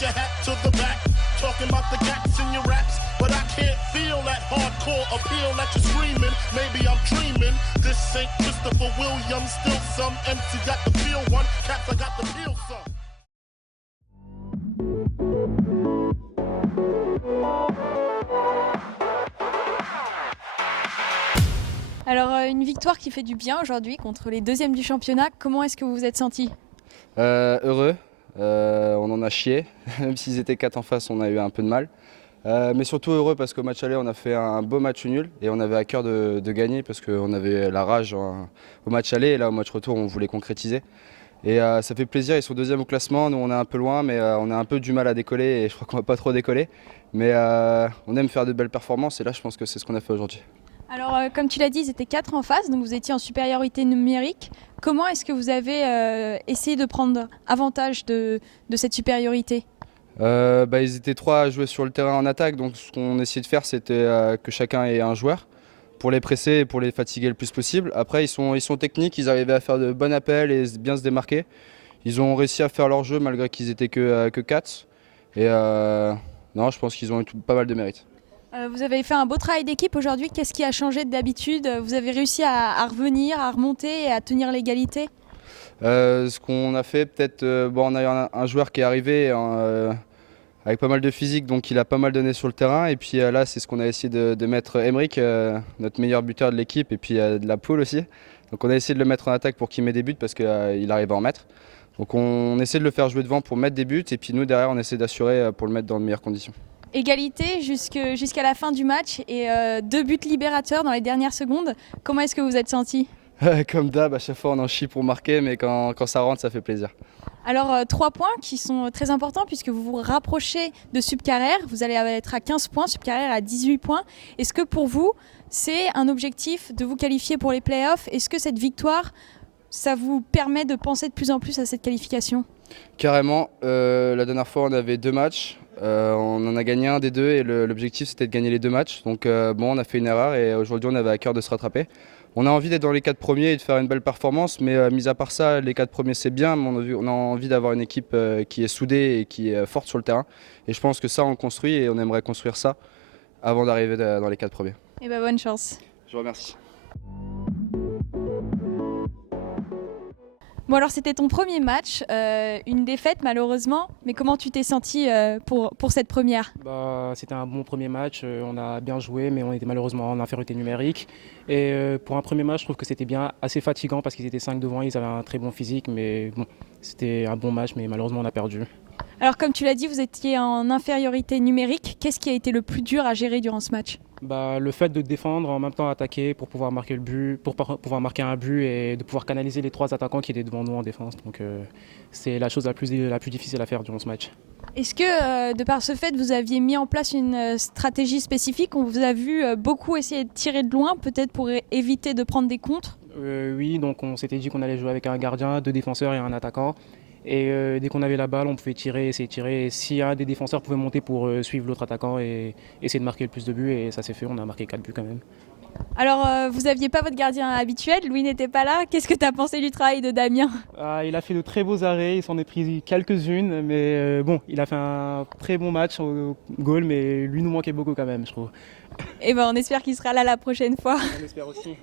your hat to the back, talking about the cats in your raps, but I can't feel that hardcore appeal that you're screaming. Maybe I'm dreaming. This ain't Christopher Williams, still some MC got the feel one, cats I got the feel some. Alors une victoire qui fait du bien aujourd'hui contre les deuxièmes du championnat, comment est-ce que vous vous êtes senti? Heureux, on en a chié, même s'ils étaient 4 en face on a eu un peu de mal. Mais surtout heureux parce qu'au match aller on a fait un beau match nul et on avait à cœur de gagner parce qu'on avait la rage au match aller et là au match retour on voulait concrétiser. Et ça fait plaisir, ils sont deuxième au classement, nous on est un peu loin mais on a un peu du mal à décoller et je crois qu'on va pas trop décoller. Mais on aime faire de belles performances et là je pense que c'est ce qu'on a fait aujourd'hui. Alors comme tu l'as dit, ils étaient 4 en face, donc vous étiez en supériorité numérique. Comment est-ce que vous avez essayé de prendre avantage de cette supériorité? Ils étaient 3 à jouer sur le terrain en attaque, donc ce qu'on essayait de faire c'était que chacun ait un joueur pour les presser et pour les fatiguer le plus possible. Après ils sont techniques, ils arrivaient à faire de bons appels et bien se démarquer. Ils ont réussi à faire leur jeu malgré qu'ils étaient que 4. Et non, je pense qu'ils ont eu pas mal de mérite. Vous avez fait un beau travail d'équipe aujourd'hui, qu'est-ce qui a changé d'habitude? Vous avez réussi à revenir, à remonter et à tenir l'égalité? Ce qu'on a fait, peut-être, on a eu un joueur qui est arrivé avec pas mal de physique, donc il a pas mal donné sur le terrain. Et puis là, c'est ce qu'on a essayé de mettre Emric, notre meilleur buteur de l'équipe, et puis de la poule aussi. Donc on a essayé de le mettre en attaque pour qu'il mette des buts parce qu'il arrive à en mettre. Donc on essaie de le faire jouer devant pour mettre des buts, et puis nous derrière, on essaie d'assurer pour le mettre dans de meilleures conditions. Égalité jusqu'à la fin du match et 2 buts libérateurs dans les dernières secondes. Comment est-ce que vous êtes senti? Comme d'hab, à chaque fois on en chie pour marquer, mais quand ça rentre, ça fait plaisir. Alors 3 points qui sont très importants puisque vous vous rapprochez de Subcarrère. Vous allez être à 15 points, Subcarrère à 18 points. Est-ce que pour vous, c'est un objectif de vous qualifier pour les playoffs? Est-ce que cette victoire, ça vous permet de penser de plus en plus à cette qualification? Carrément, la dernière fois on avait 2 matchs. On en a gagné un des 2 et l'objectif c'était de gagner les 2 matchs. Donc on a fait une erreur et aujourd'hui on avait à cœur de se rattraper. On a envie d'être dans les 4 premiers et de faire une belle performance, mais mis à part ça, les 4 premiers c'est bien, mais on a envie d'avoir une équipe qui est soudée et qui est forte sur le terrain. Et je pense que ça on le construit et on aimerait construire ça avant d'arriver dans les 4 premiers. Et bonne chance. Je vous remercie. Bon alors c'était ton premier match, une défaite malheureusement, mais comment tu t'es senti pour cette première? C'était un bon premier match, on a bien joué mais on était malheureusement en infériorité numérique. Et pour un premier match je trouve que c'était bien assez fatigant parce qu'ils étaient 5 devant, ils avaient un très bon physique mais bon, c'était un bon match mais malheureusement on a perdu. Alors comme tu l'as dit, vous étiez en infériorité numérique, qu'est-ce qui a été le plus dur à gérer durant ce match? Le fait de défendre en même temps attaquer pour pouvoir marquer le but, pour pouvoir marquer un but et de pouvoir canaliser les 3 attaquants qui étaient devant nous en défense. Donc c'est la chose la plus difficile à faire durant ce match. Est-ce que de par ce fait vous aviez mis en place une stratégie spécifique? On vous a vu beaucoup essayer de tirer de loin, peut-être pour éviter de prendre des contres? Oui, donc on s'était dit qu'on allait jouer avec un gardien, 2 défenseurs et un attaquant. Et dès qu'on avait la balle, on pouvait tirer, essayer de tirer. Et si un des défenseurs pouvait monter pour suivre l'autre attaquant et essayer de marquer le plus de buts, et ça s'est fait, on a marqué 4 buts quand même. Alors vous n'aviez pas votre gardien habituel, Louis n'était pas là. Qu'est-ce que tu as pensé du travail de Damien? Il a fait de très beaux arrêts, il s'en est pris quelques-unes, mais il a fait un très bon match au goal, mais lui nous manquait beaucoup quand même, je trouve. Et on espère qu'il sera là la prochaine fois. On espère aussi.